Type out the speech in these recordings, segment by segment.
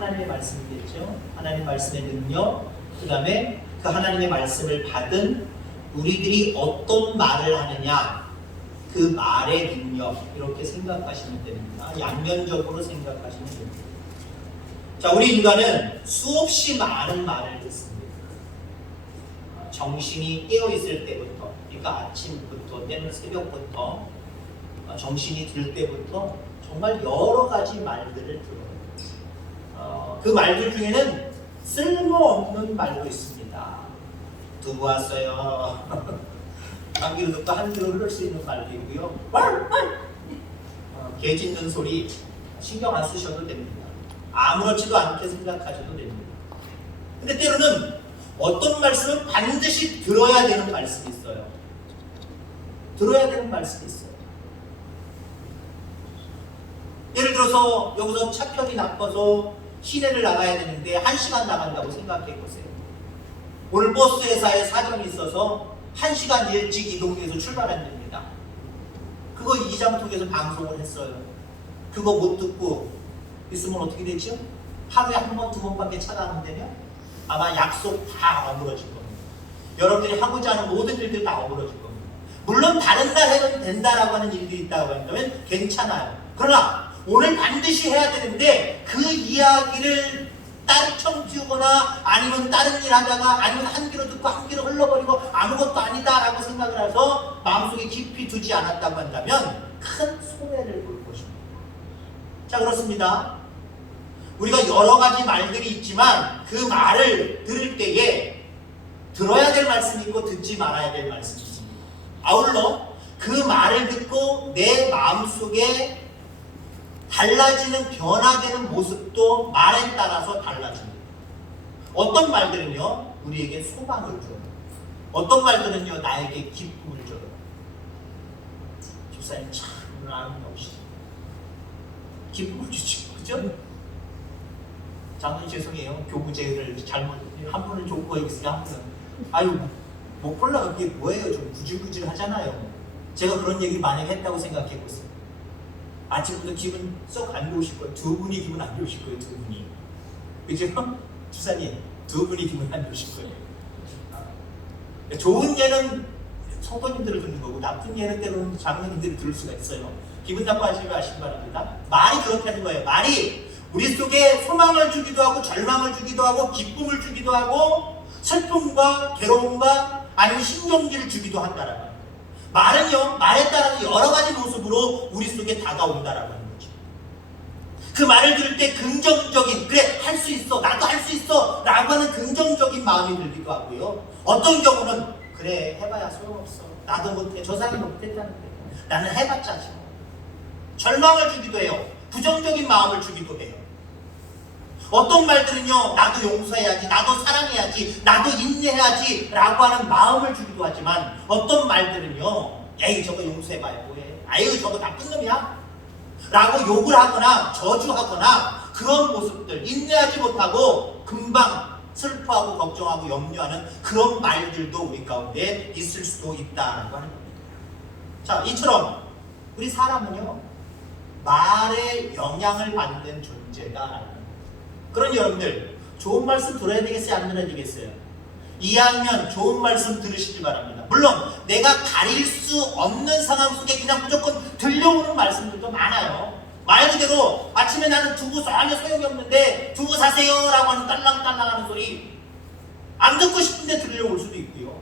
하나님의 말씀이겠죠. 하나님의 말씀의 능력, 그 다음에 그 하나님의 말씀을 받은 우리들이 어떤 말을 하느냐, 그 말의 능력, 이렇게 생각하시면 됩니다. 양면적으로 생각하시면 됩니다. 자, 우리 인간은 수없이 많은 말을 듣습니다. 정신이 깨어있을 때부터, 그러니까 아침부터 때는 새벽부터, 정신이 들 때부터 정말 여러 가지 말들을 들어요. 그 말들 중에는 쓸모없는 말도 있습니다. 두부 왔어요. 한 귀로 듣고 한 귀로 흘릴 수 있는 말도 있고요. 개 짖는 소리 신경 안 쓰셔도 됩니다. 아무렇지도 않게 생각하셔도 됩니다. 근데 때로는 어떤 말씀은 반드시 들어야 되는 말씀이 있어요. 들어야 되는 말씀이 있어요. 예를 들어서 여기서 차편이 나빠서 시내를 나가야 되는데 1시간 나간다고 생각해 보세요. 오늘 버스 회사에 사정이 있어서 1시간 일찍 이동해서 출발한답니다. 그거 이장통에서 방송을 했어요. 그거 못 듣고 있으면 어떻게 되죠? 하루에 한 번, 두 번밖에 차가 안 되면 아마 약속 다 어그러질 겁니다. 여러분들이 하고자 하는 모든 일들 다 어그러질 겁니다. 물론 다른 날 해도 된다라고 하는 일들이 있다고 한다면 괜찮아요. 그러나 오늘 반드시 해야 되는데 그 이야기를 딸청 띄우거나 아니면 다른 일 하다가 아니면 한 귀로 듣고 한 귀로 흘러버리고 아무것도 아니다라고 생각을 해서 마음속에 깊이 두지 않았다고 한다면 큰 손해를 볼 것입니다. 자, 그렇습니다. 우리가 여러 가지 말들이 있지만 그 말을 들을 때에 들어야 될 말씀이 있고 듣지 말아야 될 말씀이 있습니다. 아울러 그 말을 듣고 내 마음속에 달라지는 변화되는 모습도 말에 따라서 달라집니다. 어떤 말들은요 우리에게 소망을 줘요. 어떤 말들은요 나에게 기쁨을 줘요. 집사님 참 아름다우시죠. 기쁨을 주죠. 그죠? 장로님 죄송해요. 교구제를 잘못 한 분을 좋고 있으면 한 분은 아유 목폴라가 그게 뭐예요? 좀 구질구질 하잖아요. 제가 그런 얘기 만약에 했다고 생각해보세요. 아침부터 기분 썩 안 좋으실 거예요. 두 분이 기분 안 좋으실 거예요. 두 분이. 그죠? 주사님 두 분이 기분 안 좋으실 거예요. 좋은 예는 성도님들을 듣는 거고 나쁜 예는 때로는 장로님들이 들을 수가 있어요. 기분 나빠하지 마시기 바랍니다. 말이 그렇다는 거예요. 말이 우리 속에 소망을 주기도 하고 절망을 주기도 하고 기쁨을 주기도 하고 슬픔과 괴로움과 아니면 신경질을 주기도 한다라는 거예요. 말은요 말에 따라서 여러 가지 모습으로 우리 속에 다가온다라고 하는 거죠. 그 말을 들을 때 긍정적인 그래 할 수 있어 나도 할 수 있어 라고 하는 긍정적인 마음이 들기도 하고요. 어떤 경우는 그래 해봐야 소용없어 나도 못해 저 사람이 못했다는데 나는 해봤자 지금 절망을 주기도 해요. 부정적인 마음을 주기도 해요. 어떤 말들은요 나도 용서해야지 나도 사랑해야지 나도 인내해야지 라고 하는 마음을 주기도 하지만 어떤 말들은요 에이 저거 용서해봐야 뭐해 아유 저거 나쁜 놈이야 라고 욕을 하거나 저주하거나 그런 모습들 인내하지 못하고 금방 슬퍼하고 걱정하고 염려하는 그런 말들도 우리 가운데 있을 수도 있다라고 하는 겁니다. 자, 이처럼 우리 사람은요 말에 영향을 받는 존재다. 그런 여러분들 좋은 말씀 들어야 되겠어요? 안 들어야 되겠어요? 이왕이면 좋은 말씀 들으시기 바랍니다. 물론 내가 가릴 수 없는 상황 속에 그냥 무조건 들려오는 말씀들도 많아요. 말 그대로 아침에 나는 두부 전혀 소용이 없는데 두부 사세요 라고 하는 딸랑딸랑 하는 소리 안 듣고 싶은데 들려올 수도 있고요.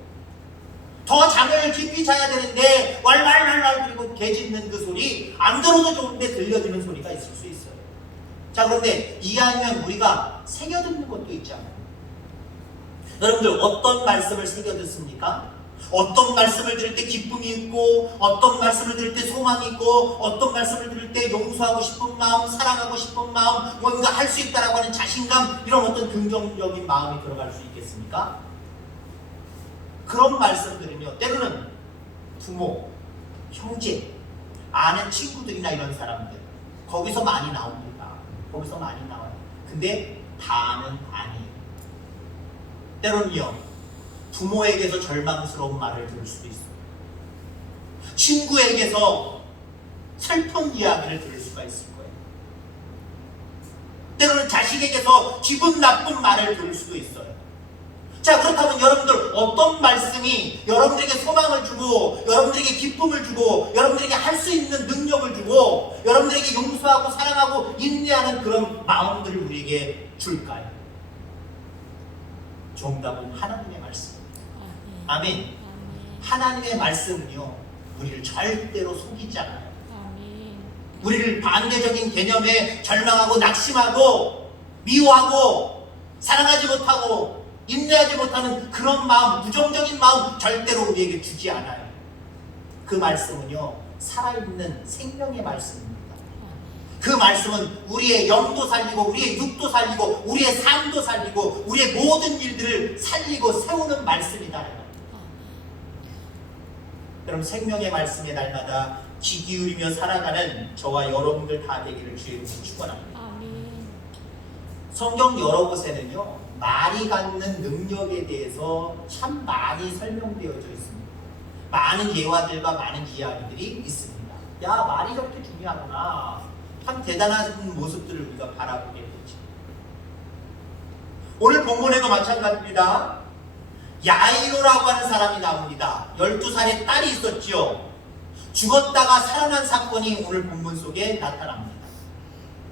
더 잠을 깊이 자야 되는데 왈왈왈왈 그리고 개 짖는 그 소리 안 들어도 좋은데 들려지는 소리가 있을 수 있어요. 자, 그런데 이해하면 우리가 새겨듣는 것도 있잖아요. 여러분들 어떤 말씀을 새겨듣습니까? 어떤 말씀을 들을 때 기쁨이 있고 어떤 말씀을 들을 때 소망이 있고 어떤 말씀을 들을 때 용서하고 싶은 마음 사랑하고 싶은 마음 뭔가 할 수 있다라고 하는 자신감 이런 어떤 긍정적인 마음이 들어갈 수 있겠습니까? 그런 말씀들은요 때로는 부모, 형제, 아는 친구들이나 이런 사람들 거기서 많이 나옵니다. 거기서 많이 나와요. 근데 다는 아니에요. 때로는요 부모에게서 절망스러운 말을 들을 수도 있어요. 친구에게서 슬픈 이야기를 들을 수가 있을 거예요. 때로는 자식에게서 기분 나쁜 말을 들을 수도 있어요. 자, 그렇다면 여러분들 어떤 말씀이 여러분들에게 소망을 주고 여러분들에게 기쁨을 주고 여러분들에게 할 수 있는 능력을 주고 여러분들에게 용서하고 사랑하고 인내하는 그런 마음들을 우리에게 줄까요? 정답은 하나님의 말씀입니다. 아멘. 하나님의 말씀은요, 우리를 절대로 속이지 않아요. 우리를 반대적인 개념에 절망하고 낙심하고 미워하고 사랑하지 못하고 인내하지 못하는 그런 마음, 부정적인 마음 절대로 우리에게 주지 않아요. 그 말씀은요, 살아있는 생명의 말씀입니다. 그 말씀은 우리의 영도 살리고 우리의 육도 살리고 우리의 삶도 살리고 우리의 모든 일들을 살리고 세우는 말씀이다. 여러분, 생명의 말씀에 날마다 귀 기울이며 살아가는 저와 여러분들 다 되기를 주의 이름으로 축원합니다. 성경 여러 곳에는요, 말이 갖는 능력에 대해서 참 많이 설명되어져 있습니다. 많은 예화들과 많은 이야기들이 있습니다. 야, 말이 그렇게 중요하구나. 참 대단한 모습들을 우리가 바라보게 되죠. 오늘 본문에도 마찬가지입니다. 야이로라고 하는 사람이 나옵니다. 12살의 딸이 있었지요. 죽었다가 살아난 사건이 오늘 본문 속에 나타납니다.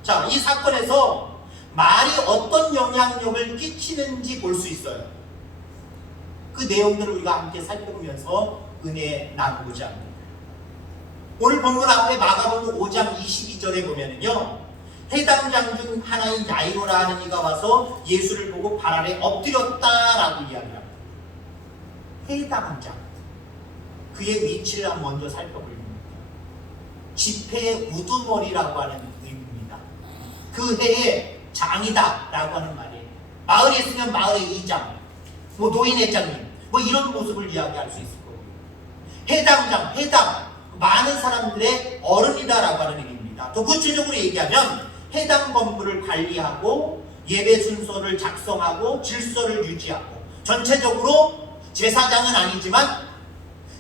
자, 이 사건에서 말이 어떤 영향력을 끼치는지 볼 수 있어요. 그 내용들을 우리가 함께 살펴보면서 은혜 나누고자 합니다. 오늘 본문 앞에 마가복음 5장 22절에 보면은요, 해당장 중 하나인 야이로라 하는 이가 와서 예수를 보고 발 아래 엎드렸다라고 이야기합니다. 해당장, 그의 위치를 한번 먼저 살펴보겠습니다. 지폐의 우두머리라고 하는 의미입니다. 그 해의 장이다 라고 하는 말이에요. 마을에 있으면 마을의 이장, 뭐 노인회장님, 뭐 이런 모습을 이야기할 수 있을 거고요. 해당장, 해당, 많은 사람들의 어른이다 라고 하는 의미입니다. 또 구체적으로 얘기하면 해당 건물을 관리하고 예배 순서를 작성하고 질서를 유지하고 전체적으로 제사장은 아니지만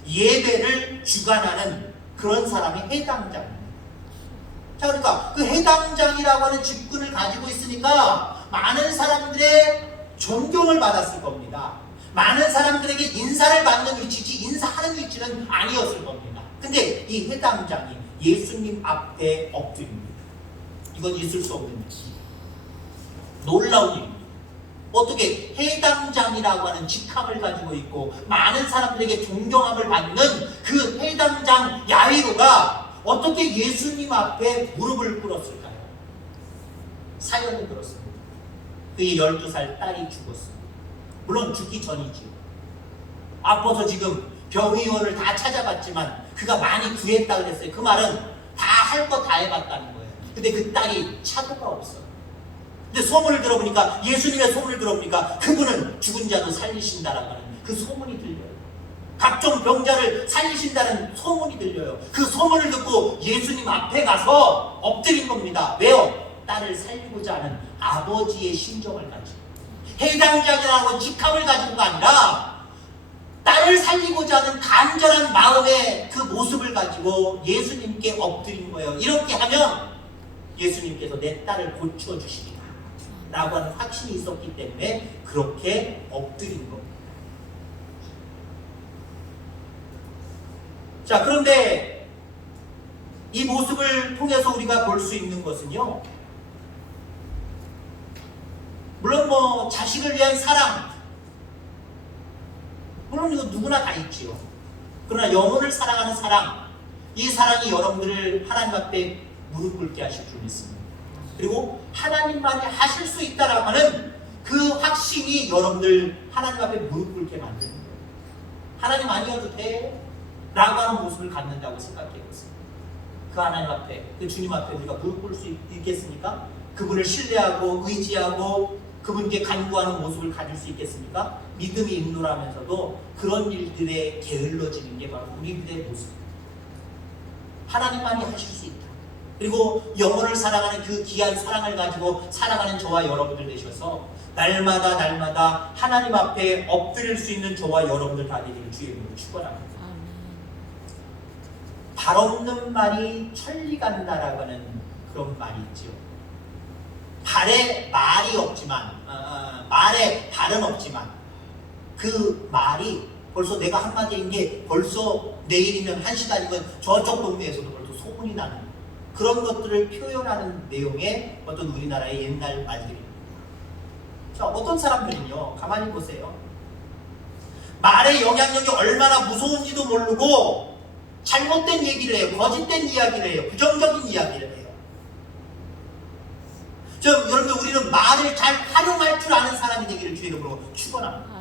예배를 주관하는 그런 사람이 해당장입니다. 자, 그러니까 그 해당장이라고 하는 직분을 가지고 있으니까 많은 사람들의 존경을 받았을 겁니다. 많은 사람들에게 인사를 받는 위치지 인사하는 위치는 아니었을 겁니다. 근데 이 해당장이 예수님 앞에 엎드립니다. 이건 있을 수 없는 일이죠. 놀라운 일입니다. 어떻게 해당장이라고 하는 직함을 가지고 있고 많은 사람들에게 존경함을 받는 그 해당장 야이로가 어떻게 예수님 앞에 무릎을 꿇었을까요? 사연은 그렇습니다. 그의 12살 딸이 죽었습니다. 물론 죽기 전이지요. 아파서 지금 병의원을 다 찾아봤지만 그가 많이 구했다 그랬어요. 그 말은 다 할 거 다 해봤다는 거예요. 근데 그 딸이 차도가 없어요. 근데 소문을 들어보니까, 예수님의 소문을 들어보니까 그분은 죽은 자도 살리신다라고 하는 그 소문이 들려요. 각종 병자를 살리신다는 소문이 들려요. 그 소문을 듣고 예수님 앞에 가서 엎드린 겁니다. 왜요? 딸을 살리고자 하는 아버지의 심정을 가지고, 해당장이라고 직함을 가지고가 아니라 딸을 살리고자 하는 간절한 마음의 그 모습을 가지고 예수님께 엎드린 거예요. 이렇게 하면 예수님께서 내 딸을 고쳐주시리라 라고 하는 확신이 있었기 때문에 그렇게 엎드린 겁니다. 자, 그런데 이 모습을 통해서 우리가 볼 수 있는 것은요, 물론 뭐 자식을 위한 사랑, 물론 이거 누구나 다 있지요. 그러나 영혼을 사랑하는 사랑, 이 사랑이 여러분들을 하나님 앞에 무릎 꿇게 하실 줄 믿습니다. 그리고 하나님만이 하실 수 있다라고 하는 그 확신이 여러분들 하나님 앞에 무릎 꿇게 만드는 거예요. 하나님 아니어도 돼 라고 하는 모습을 갖는다고 생각해 보세요. 그 하나님 앞에, 그 주님 앞에 우리가 무릎 꿇을 수 있겠습니까? 그분을 신뢰하고 의지하고 그분께 간구하는 모습을 가질 수 있겠습니까? 믿음이 있노라면서도 그런 일들에 게을러지는 게 바로 우리들의 모습입니다. 하나님만이 하실 수 있다. 그리고 영혼을 사랑하는 그 귀한 사랑을 가지고 살아가는 저와 여러분들 되셔서 날마다 하나님 앞에 엎드릴 수 있는 저와 여러분들 다 되기를 주의 이름으로 축원합니다. 발 없는 말이 천리 간다라고 하는 그런 말이 있죠. 발에 말이 없지만 말에 발은 없지만 그 말이 벌써 내가 한마디인 게 벌써 내일이면 1시간이면 저쪽 동네에서도 벌써 소문이 나는 그런 것들을 표현하는 내용의 어떤 우리나라의 옛날 말들입니다. 자, 어떤 사람들은요, 가만히 보세요. 말의 영향력이 얼마나 무서운지도 모르고 잘못된 얘기를 해요. 거짓된 이야기를 해요. 부정적인 이야기를 해요. 여러분들, 우리는 말을 잘 활용할 줄 아는 사람이 되기를 주의 이름으로 축원합니다.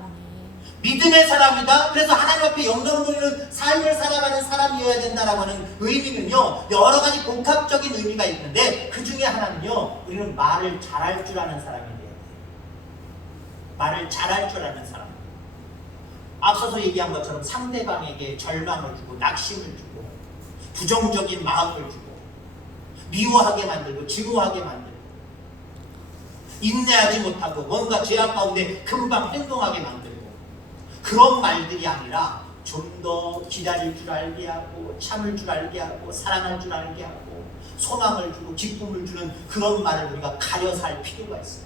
믿음의 사람이다. 그래서 하나님 앞에 영광 돌리는 삶을 살아가는 사람이어야 된다라고 하는 의미는요, 여러 가지 복합적인 의미가 있는데 그 중에 하나는요, 우리는 말을 잘할 줄 아는 사람이 돼요. 말을 잘할 줄 아는 사람. 앞서서 얘기한 것처럼 상대방에게 절망을 주고 낙심을 주고 부정적인 마음을 주고 미워하게 만들고 증오하게 만들고 인내하지 못하고 뭔가 죄악 가운데 금방 행동하게 만들고 그런 말들이 아니라 좀 더 기다릴 줄 알게 하고 참을 줄 알게 하고 사랑할 줄 알게 하고 소망을 주고 기쁨을 주는 그런 말을 우리가 가려서 할 필요가 있어요.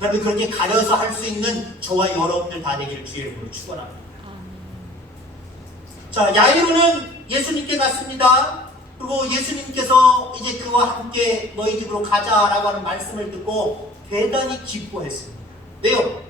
여러분, 그렇게 가려서 할 수 있는 저와 여러분들 다 되기를 주의 이름으로 축원합니다. 자, 야이로는 예수님께 갔습니다. 그리고 예수님께서 이제 그와 함께 너희 집으로 가자라고 하는 말씀을 듣고 대단히 기뻐했습니다. 왜요?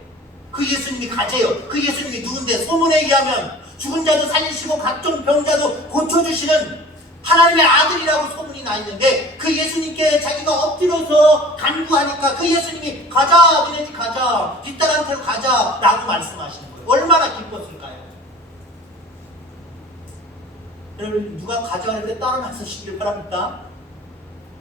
그 예수님이 가재요. 그 예수님이 누군데? 소문에 의하면 죽은 자도 살리시고 각종 병자도 고쳐주시는 하나님의 아들이라고 소문이 나 있는데 그 예수님께 자기가 엎드려서 간구하니까 그 예수님이 가자, 니네 집 가자, 뒷딸한테로 가자 라고 말씀하시는 거예요. 얼마나 기뻤을까요? 여러분, 누가 가자 할 때 따라 나서시길 바랍니다.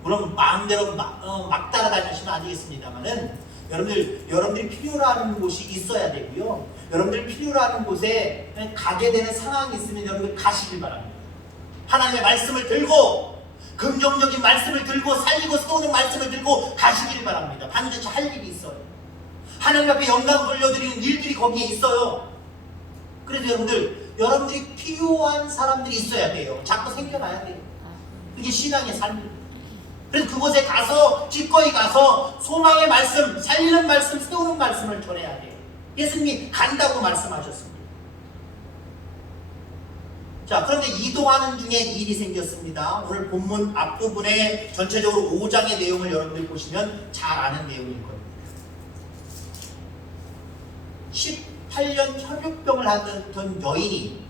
물론 마음대로 막 따라다니시면 안 되겠습니다만은 여러분들이 필요로 하는 곳이 있어야 되고요. 여러분들이 필요로 하는 곳에 가게 되는 상황이 있으면 여러분들 가시길 바랍니다. 하나님의 말씀을 들고 긍정적인 말씀을 들고 살리고 세우는 말씀을 들고 가시길 바랍니다. 반드시 할 일이 있어요. 하나님 앞에 영광 돌려드리는 일들이 거기에 있어요. 그래서 여러분들이 필요한 사람들이 있어야 돼요. 자꾸 생겨나야 돼요. 그게 신앙의 삶입니다. 그래서 그곳에 가서 기꺼이 가서 소망의 말씀, 살리는 말씀, 세우는 말씀을 전해야 돼요. 예수님이 간다고 말씀하셨습니다. 자, 그런데 이동하는 중에 일이 생겼습니다. 오늘 본문 앞부분에 전체적으로 5장의 내용을 여러분들 보시면 잘 아는 내용일 겁니다. 18년 혈육병을 하던 여인이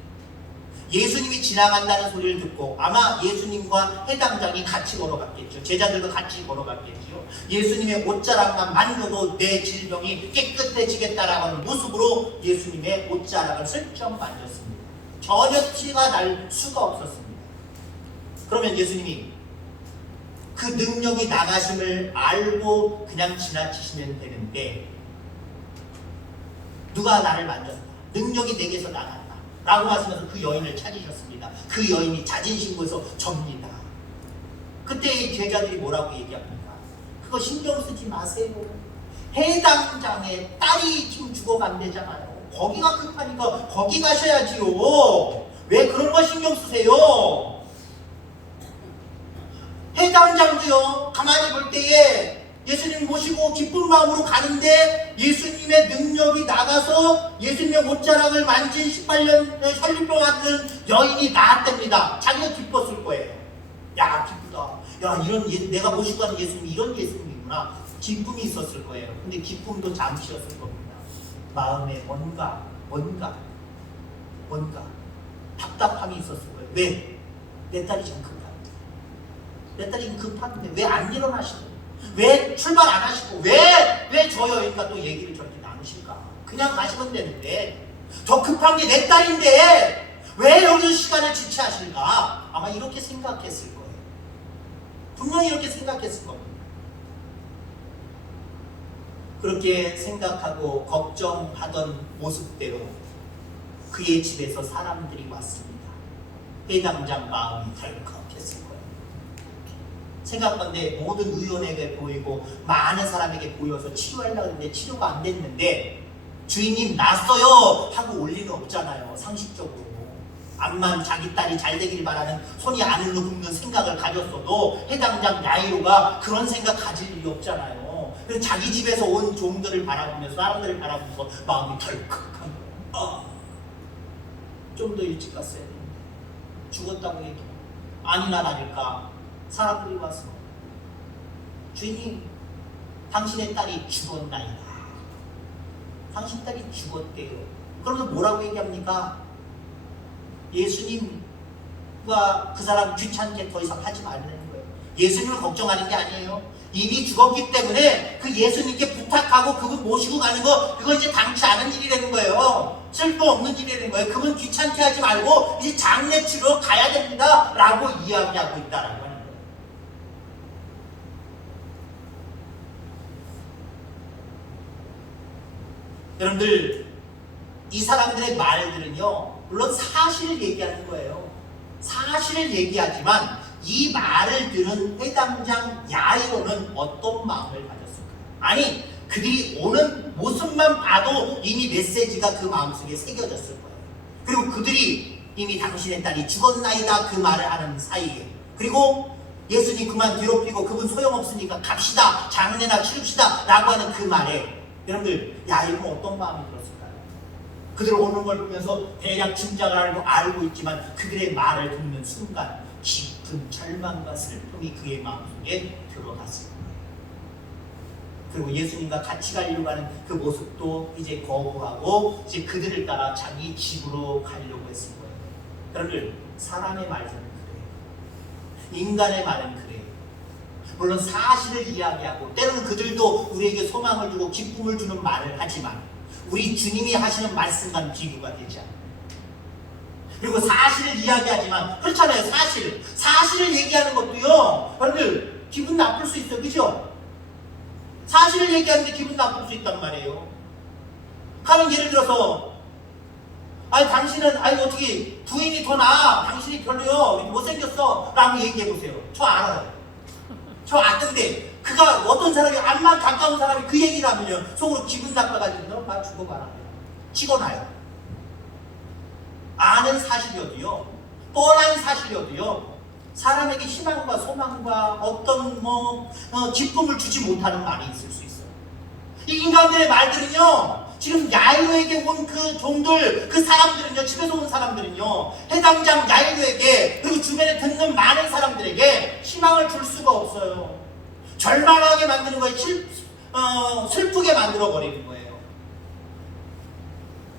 예수님이 지나간다는 소리를 듣고 아마 예수님과 해당장이 같이 걸어갔겠죠. 제자들도 같이 걸어갔겠죠. 예수님의 옷자락만 만져도 내 질병이 깨끗해지겠다라고 하는 모습으로 예수님의 옷자락을 슬쩍 만졌습니다. 전혀 티가 날 수가 없었습니다. 그러면 예수님이 그 능력이 나가심을 알고 그냥 지나치시면 되는데 누가 나를 만졌다. 능력이 내게서 나갔다. 라고 하시면서 그 여인을 찾으셨습니다. 그 여인이 자진신고해서 접니다. 그때 이 제자들이 뭐라고 얘기합니까? 그거 신경 쓰지 마세요. 해당장의 딸이 지금 죽어간대잖아요. 거기가 급하니까 거기 가셔야지요. 왜 그런 거 신경 쓰세요? 해당장도요, 가만히 볼 때에 예수님 모시고 기쁜 마음으로 가는데 예수님의 능력이 나가서 예수님의 옷자락을 만진 18년 혈류병 앓는 여인이 나았답니다. 자기가 기뻤을 거예요. 야, 기쁘다. 야, 내가 모시고 가는 예수님이 이런 예수님이구나. 기쁨이 있었을 거예요. 근데 기쁨도 잠시였을 겁니다. 마음에 뭔가 답답함이 있었을 거예요. 왜? 내 딸이 지금 급한데. 내 딸이 지금 급한데 왜 안 일어나시고? 왜 출발 안 하시고 왜 저 여인과 또 얘기를 저렇게 나누실까? 그냥 가시면 되는데 더 급한 게 내 딸인데 왜 여기서 시간을 지체하실까? 아마 이렇게 생각했을 거예요. 분명히 이렇게 생각했을 겁니다. 그렇게 생각하고 걱정하던 모습대로 그의 집에서 사람들이 왔습니다. 해당장 마음이 덜컥했을 거예요. 생각건데 모든 의원에게 보이고 많은 사람에게 보여서 치료하려고 했는데 치료가 안 됐는데 주인님 났어요 하고 올 리는 없잖아요. 상식적으로. 암만 자기 딸이 잘 되길 바라는 손이 안으로 굽는 생각을 가졌어도 해당장 야이로가 그런 생각 가질 일이 없잖아요. 그래서 자기 집에서 온 종들을 바라보면서 사람들을 바라보면서 마음이 덜컥한 거예요. 좀 더 일찍 갔어야 되는데 죽었다고 해도 아니나 다를까 사람들이 와서 주인님 당신의 딸이 죽었나이다. 당신 딸이 죽었대요. 그러면 뭐라고 얘기합니까? 예수님과 그 사람 귀찮게 더 이상 하지 말라는 거예요. 예수님을 걱정하는 게 아니에요. 이미 죽었기 때문에 그 예수님께 부탁하고 그분 모시고 가는 거, 그거 이제 당치 않은 일이라는 거예요. 쓸모없는 일이라는 거예요. 그분 귀찮게 하지 말고 이제 장례 치러 가야 됩니다 라고 이야기하고 있다라는 거예요. 여러분들, 이 사람들의 말들은요, 물론 사실을 얘기하는 거예요. 사실을 얘기하지만 이 말을 들은 회당장 야이로는 어떤 마음을 가졌을까요? 아니, 그들이 오는 모습만 봐도 이미 메시지가 그 마음속에 새겨졌을 거예요. 그리고 그들이 이미 당신의 딸이 죽었나이다 그 말을 하는 사이에, 그리고 예수님 그만 괴롭히고 그분 소용없으니까 갑시다, 장례나 치릅시다 라고 하는 그 말에 여러분들, 야이로는 어떤 마음이 들었을까요? 그들 오는 걸 보면서 대략 짐작을 알고 있지만 그들의 말을 듣는 순간 깊은 절망과 슬픔이 그의 마음속에 들어갔을 거예요. 그리고 예수님과 같이 가려고 하는 그 모습도 이제 거부하고 이제 그들을 따라 자기 집으로 가려고 했을 거예요. 여러분들, 사람의 말은 그래요. 인간의 말은 그래요. 물론 사실을 이야기하고 때로는 그들도 우리에게 소망을 주고 기쁨을 주는 말을 하지만 우리 주님이 하시는 말씀과는 비교가 되지 않아요. 그리고 사실을 이야기하지만 그렇잖아요. 사실을 얘기하는 것도요, 여러분들 기분 나쁠 수 있어요. 그죠? 사실을 얘기하는데 기분 나쁠 수 있단 말이에요. 가령 예를 들어서 아니 당신은 어떻게 부인이 더 나아, 당신이 별로요, 못생겼어 라고 얘기해보세요. 저 알아요. 저 아는데 그가 어떤 사람이 암만 가까운 사람이 그 얘기를 하면요 속으로 기분 나빠가지고 너 나 죽어봐라 찍어놔요. 아는 사실이어도요, 뻔한 사실이어도요, 사람에게 희망과 소망과 어떤 기쁨을 주지 못하는 말이 있을 수 있어요. 이 인간들의 말들은요, 지금 야이로에게 온 그 종들, 그 사람들은요, 집에서 온 사람들은요, 해당장 야이로에게, 그리고 주변에 듣는 많은 사람들에게 희망을 줄 수가 없어요. 절망하게 만드는 거예요. 슬프게 만들어버리는 거예요.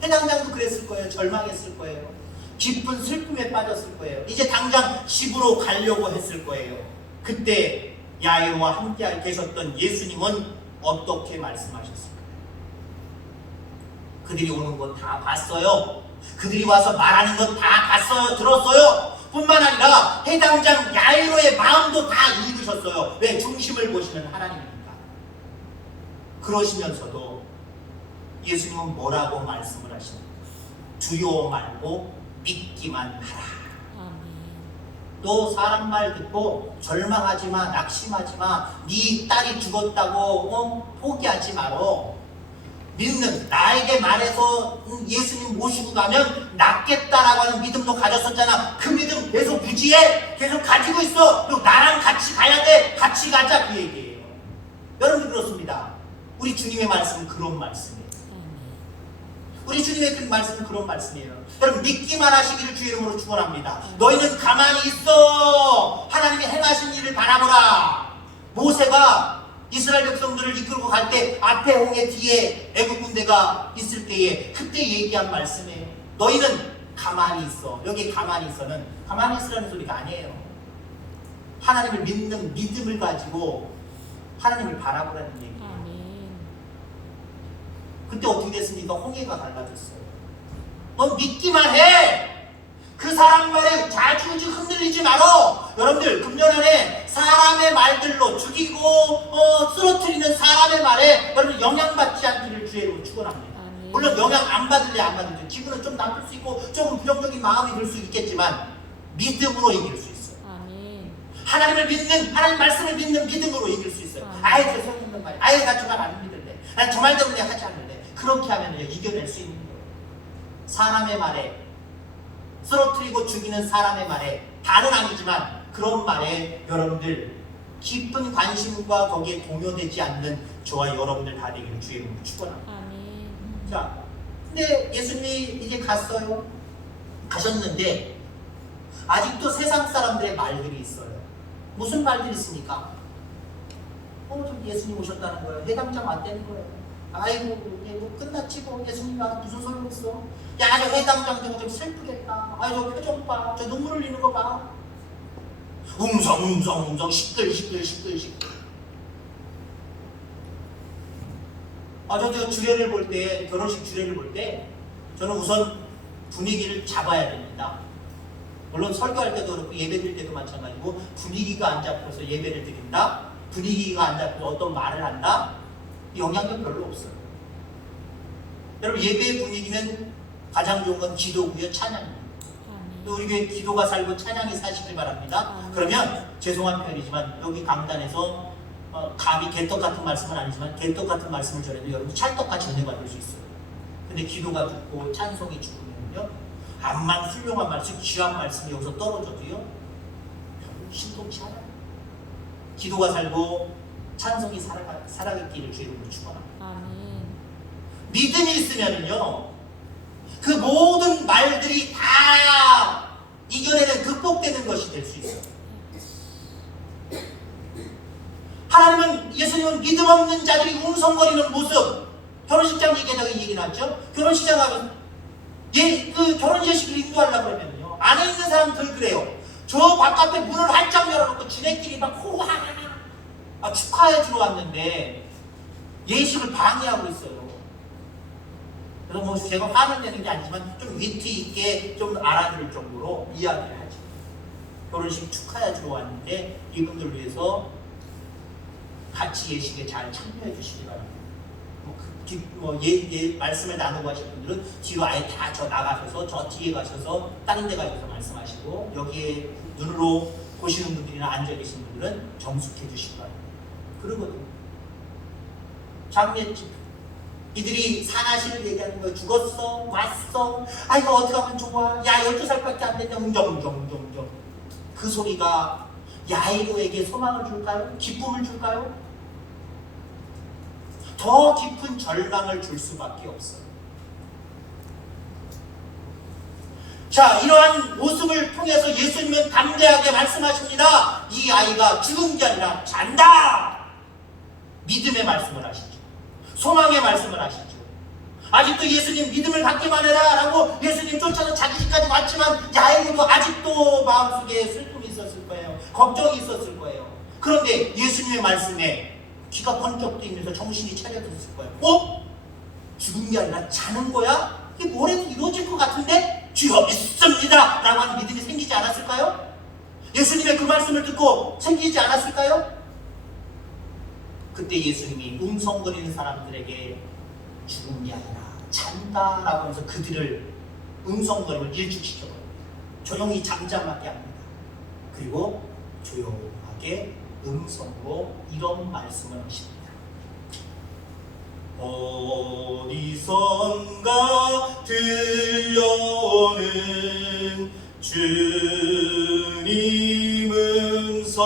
해당장도 그랬을 거예요. 절망했을 거예요. 깊은 슬픔에 빠졌을 거예요. 이제 당장 집으로 가려고 했을 거예요. 그때 야이로와 함께 계셨던 예수님은 어떻게 말씀하셨을까요? 그들이 오는 건 다 봤어요. 그들이 와서 말하는 건 다 봤어요. 들었어요. 뿐만 아니라 해당장 야이로의 마음도 다 읽으셨어요. 왜? 중심을 보시는 하나님이니까. 그러시면서도 예수님은 뭐라고 말씀을 하십니까? 두려워 말고 믿기만 하라. 또 사람 말 듣고 절망하지 마, 낙심하지 마, 네 딸이 죽었다고 포기하지 말어. 믿는, 나에게 말해서 예수님 모시고 가면 낫겠다라고 하는 믿음도 가졌었잖아. 그 믿음 계속 유지해, 계속 가지고 있어. 그리고 나랑 같이 가야 돼, 같이 가자, 그 얘기예요. 여러분, 그렇습니다. 우리 주님의 말씀은 그런 말씀이에요. 우리 주님의 그 말씀은 그런 말씀이에요. 여러분, 믿기만 하시기를 주의 이름으로 축원합니다. 너희는 가만히 있어. 하나님이 행하신 일을 바라보라. 모세가 이스라엘 백성들을 이끌고 갈 때 앞에 홍해 뒤에 애국 군대가 있을 때에 그때 얘기한 말씀이에요. 너희는 가만히 있어. 여기 가만히 있어는 가만히 있으라는 소리가 아니에요. 하나님을 믿는 믿음을 가지고 하나님을 바라보라는 얘기예요. 그때 어떻게 됐습니까? 홍해가 갈라졌어요. 넌 믿기만 해. 그 사람 말에 좌지우지 흔들리지 말어. 여러분들, 금년 안에 사람의 말들로 죽이고 쓰러뜨리는 사람의 말에 여러분 영향받지 않기를 주의로 축원합니다. 물론 영향 안 받을래 안 받을래 기분은 좀 나쁠 수 있고 조금 부정적인 마음이 들 수 있겠지만 믿음으로 이길 수 있어요. 하나님을 믿는, 하나님 말씀을 믿는 믿음으로 이길 수 있어요. 아예 저 소용없는 말, 아예 나 저 말 안 믿을래, 난 저 말 때문에 하지 않을래. 그렇게 하면 이겨낼 수 있는 거예요. 사람의 말에 쓰러뜨리고 죽이는 사람의 말에, 다는 아니지만 그런 말에 여러분들 깊은 관심과 거기에 동요되지 않는 저와 여러분들 다 되기를 주의 이름으로 축원합니다. 아멘. 자, 근데 예수님이 이제 갔어요. 가셨는데 아직도 세상 사람들의 말들이 있어요. 무슨 말들이 있습니까? 좀 예수님 오셨다는 거예요. 회당장 왔다는 거예요. 아이고, 뭐 끝났지 뭐. 예수님 와서 무슨 소용있어. 야, 저 회당장 되고 좀 슬프겠다. 아, 저 표정 봐. 저 눈물 흘리는 거 봐. 웅성웅성 시끌. 저 주례를 볼 때, 결혼식 주례를 볼 때 저는 우선 분위기를 잡아야 됩니다. 물론 설교할 때도 그렇고 예배 드릴 때도 마찬가지고, 분위기가 안 잡혀서 예배를 드린다, 분위기가 안 잡혀서 어떤 말을 한다, 영향력 별로 없어요. 여러분, 예배의 분위기는 가장 좋은 건 기도고요, 찬양입니다. 또 우리 교회 기도가 살고 찬양이 사시길 바랍니다. 그러면 죄송한 표현이지만 여기 강단에서 감히 개떡 같은 말씀은 아니지만 개떡 같은 말씀을 전해도 여러분 찰떡같이 은혜 받을 수 있어요. 근데 기도가 죽고 찬송이 죽으면요, 암만 훌륭한 말씀, 귀한 말씀이 여기서 떨어져도요 별로 신통치 않아요. 기도가 살고 찬송이 살아가기를 주의 이름으로 축원합니다. 아멘. 믿음이 있으면요 그 모든 말들이 다 이겨내는, 극복되는 것이 될 수 있어요. 하나님은, 예수님은 믿음 없는 자들이 웅성거리는 모습, 결혼식장 얘기하다가 얘기 나왔죠. 결혼식장 가면 그 결혼 예식을 인도하려고 그러면요, 안에 있는 사람들 그래요. 저 바깥에 문을 활짝 열어놓고 지네끼리 막 호하 축하해 주러 왔는데 예식을 방해하고 있어요. 그래서 뭐 제가 화를 내는 게 아니지만 좀 위트 있게 좀 알아들을 정도로 이야기를 하죠. 결혼식 축하해 주러 왔는데 이분들 위해서 같이 예식에 잘 참여해 주시기 바랍니다. 말씀을 나누고 하실 분들은 뒤로 아예 다 저 나가셔서 저 뒤에 가셔서 다른 데 가셔서 말씀하시고, 여기에 눈으로 보시는 분들이나 앉아 계신 분들은 정숙해 주시기 바랍니다. 그러거든요. 장례집 이들이 사나시를 얘기하는 거예요. 죽었어, 왔어, 아 이거 어떻게 하면 좋아, 야 12살밖에 안 됐냐, 웅정웅정. 그 소리가 야이로에게 소망을 줄까요? 기쁨을 줄까요? 더 깊은 절망을 줄 수밖에 없어요. 자, 이러한 모습을 통해서 예수님은 담대하게 말씀하십니다. 이 아이가 죽은 게 아니라 잔다. 믿음의 말씀을 하시죠. 소망의 말씀을 하시죠. 아직도 예수님 믿음을 갖기만 해라 라고 예수님 쫓아서 자기 집까지 왔지만 야이로도 아직도 마음속에 슬픔이 있었을 거예요. 걱정이 있었을 거예요. 그런데 예수님의 말씀에 귀가 번쩍 뜨이면서 정신이 차려졌을 거예요. 죽은 게 아니라 자는 거야? 이게 뭐래도 이루어질 것 같은데? 주여 믿습니다 라고 하는 믿음이 생기지 않았을까요? 예수님의 그 말씀을 듣고 생기지 않았을까요? 그때 예수님이 웅성거리는 사람들에게 죽은 게 아니라 잔다 라고 하면서 그들을 웅성거림을 일축시켜버립니다. 조용히 잠잠하게 합니다. 그리고 조용하게 음성으로 이런 말씀을 하십니다. 어디선가 들려오는 주님 음성,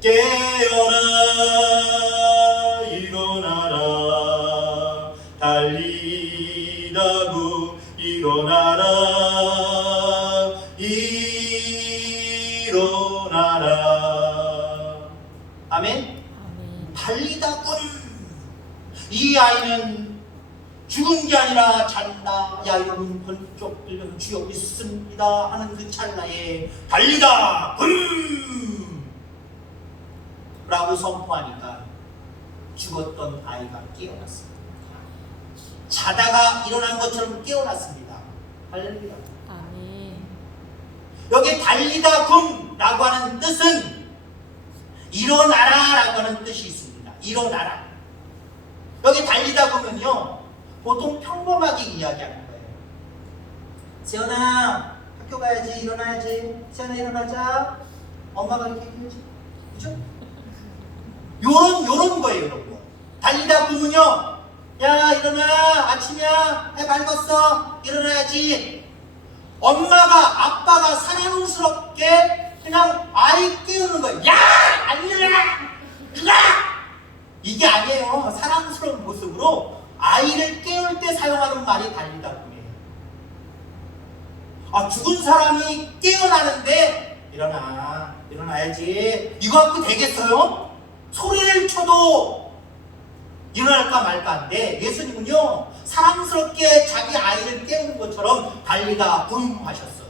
깨어라 일어나라 달리다구 일어나라 일어나라. 아멘. 달리다군. 이 아이는 죽은 게 아니라 잔다. 야이로는 번쩍 들면서 주여 믿습니다 하는 그 찰나에 달리다군 라고 선포하니까 죽었던 아이가 깨어났습니다. 자다가 일어난 것처럼 깨어났습니다. 할렐루야. 아멘. 여기 달리다군 라고 하는 뜻은 일어나라 라고 하는 뜻이 있습니다. 일어나라. 여기 달리다 보면요 보통 평범하게 이야기하는 거예요. 세연아 학교 가야지, 일어나야지, 세연아 일어나자, 엄마가 이렇게 얘기하지, 그죠? 요런 거예요. 요런 거. 달리다 보면요, 야 일어나, 아침이야, 해 밝았어, 일어나야지, 엄마가 아빠가 사랑스럽게 그냥 아이 깨우는 거예요. 야! 안 일어나! 일어나! 이게 아니에요. 사랑스러운 모습으로 아이를 깨울 때 사용하는 말이 달리다고 해요. 죽은 사람이 깨어나는데 일어나야지. 이거 갖고 되겠어요? 소리를 쳐도 일어날까 말까인데 예수님은요 사랑스럽게 자기 아이를 깨우는 것처럼 달리다 붐 하셨어요.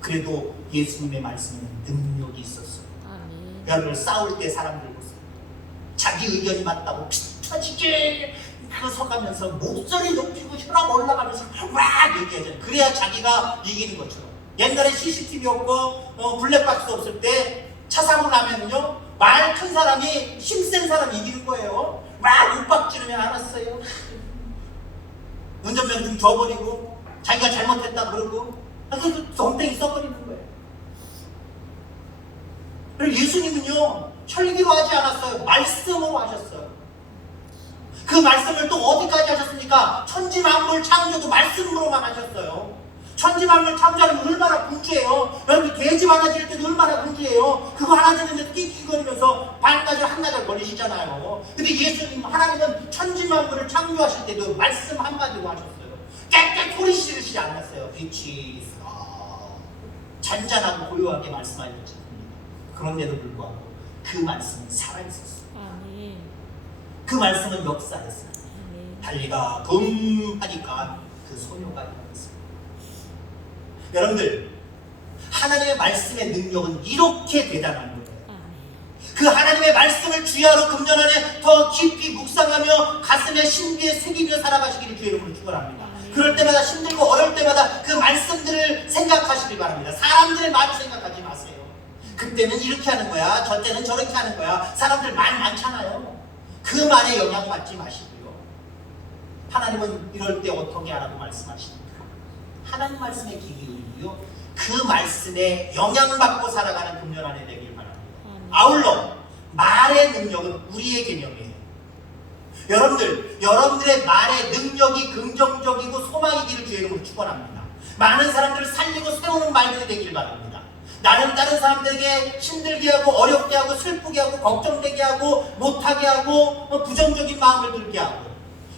그래도 예수님의 말씀에는 능력이 있었어요. 아멘. 여러분 싸울 때 사람들 보세요. 자기 의견이 맞다고 피터지게 서가면서 목소리 높이고 혈압 올라가면서 막 얘기하잖아요. 그래야 자기가 이기는 것처럼. 옛날에 CCTV 없고 블랙박스 없을 때 차 사고 나면요 말 큰 사람이 힘센 사람이 이기는 거예요. 막 윽박 지르면 알았어요. 운전면허 좀 줘버리고 자기가 잘못했다 그러고 그 덤탱이 써버리는 거예요. 그리고 예수님은요 혈기로 하지 않았어요. 말씀으로 하셨어요. 그 말씀을 또 어디까지 하셨습니까? 천지만물 창조도 말씀으로만 하셨어요. 천지만물 창조하면 얼마나 분주해요. 여러분 돼지 하나 지을 때도 얼마나 분주해요. 그거 하나 지는데 끽끽거리면서 반나절 한나절 걸리시잖아요. 근데 예수님 하나님은 천지만물을 창조하실 때도 말씀 한마디로 하셨어요. 깨끗 소리 지르시지 않았어요. 빛이 잔잔하고 고요하게 말씀하셨지. 그런데도 불구하고 그 말씀은 살아있었어요. 아멘. 그 말씀은 역사했어요. 아멘. 달리가 붐 하니까 그 소녀가 일어났어요. 여러분들 하나님의 말씀의 능력은 이렇게 대단한 거예요. 아멘. 그 하나님의 말씀을 주야로 금년 안에 더 깊이 묵상하며 가슴에 신비에 새기며 살아가시기를 주의 이름으로 축원합니다. 그럴 때마다 힘들고 어려울 때마다 그 말씀들을 생각하시길 바랍니다. 사람들의 말을 생각하지 마세요. 그때는 이렇게 하는 거야, 저 때는 저렇게 하는 거야. 사람들 말 많잖아요. 그 말에 영향받지 마시고요. 하나님은 이럴 때 어떻게 하라고 말씀하십니까? 하나님 말씀에 귀 기울이고요. 그 말씀에 영향받고 살아가는 금년 안에 되길 바랍니다. 아울러 말의 능력은 우리의 개념이에요. 여러분들의 말의 능력이 긍정적이고 소망이기를 주의 이름으로 축원합니다. 많은 사람들을 살리고 세우는 말들이 되길 바랍니다. 나는 다른 사람들에게 힘들게 하고 어렵게 하고 슬프게 하고 걱정되게 하고 못하게 하고 부정적인 마음을 들게 하고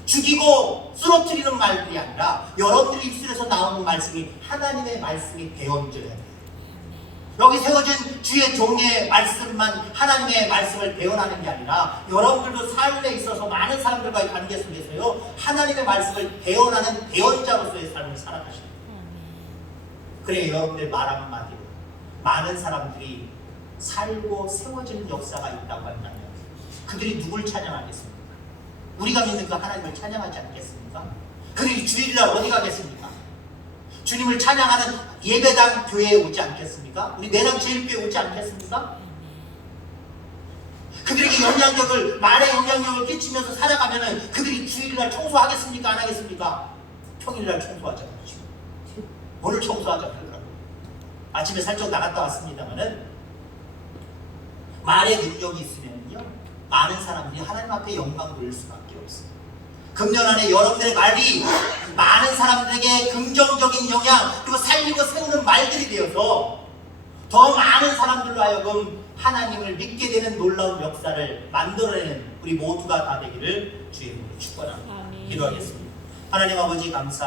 죽이고 쓰러뜨리는 말들이 아니라 여러분들 입술에서 나오는 말씀이 하나님의 말씀이 되어져야 돼요. 여기 세워진 주의 종의 말씀만 하나님의 말씀을 대언하는 게 아니라 여러분들도 삶에 있어서 많은 사람들과의 관계 속에서요 하나님의 말씀을 대언하는 대언자로서의 삶을 살아가시는 거예요. 그래 여러분들 말 한마디로 많은 사람들이 살고 세워지는 역사가 있다고 한다면 그들이 누굴 찬양하겠습니까? 우리가 믿는 그 하나님을 찬양하지 않겠습니까? 그들이 주일날 어디 가겠습니까? 주님을 찬양하는 예배당 교회에 오지 않겠습니까? 우리 내당 제일교회에 오지 않겠습니까? 그들에게 말의 영향력을 끼치면서 살아가면은 그들이 주일날 청소하겠습니까? 안 하겠습니까? 평일날 청소하자고 그러죠. 뭘 청소하자고 그러더라고요. 아침에 살짝 나갔다 왔습니다만은 말의 능력이 있으면요 많은 사람들이 하나님 앞에 영광 돌릴 수밖에 없어요. 금년 안에 여러분들의 말이 많은 사람들에게 긍정적인 영향 그리고 살리고 세우는 말들이 되어서 더 많은 사람들로 하여금 하나님을 믿게 되는 놀라운 역사를 만들어내는 우리 모두가 다 되기를 주의 이름으로 축원합니다. 기도하겠습니다. 하나님 아버지 감사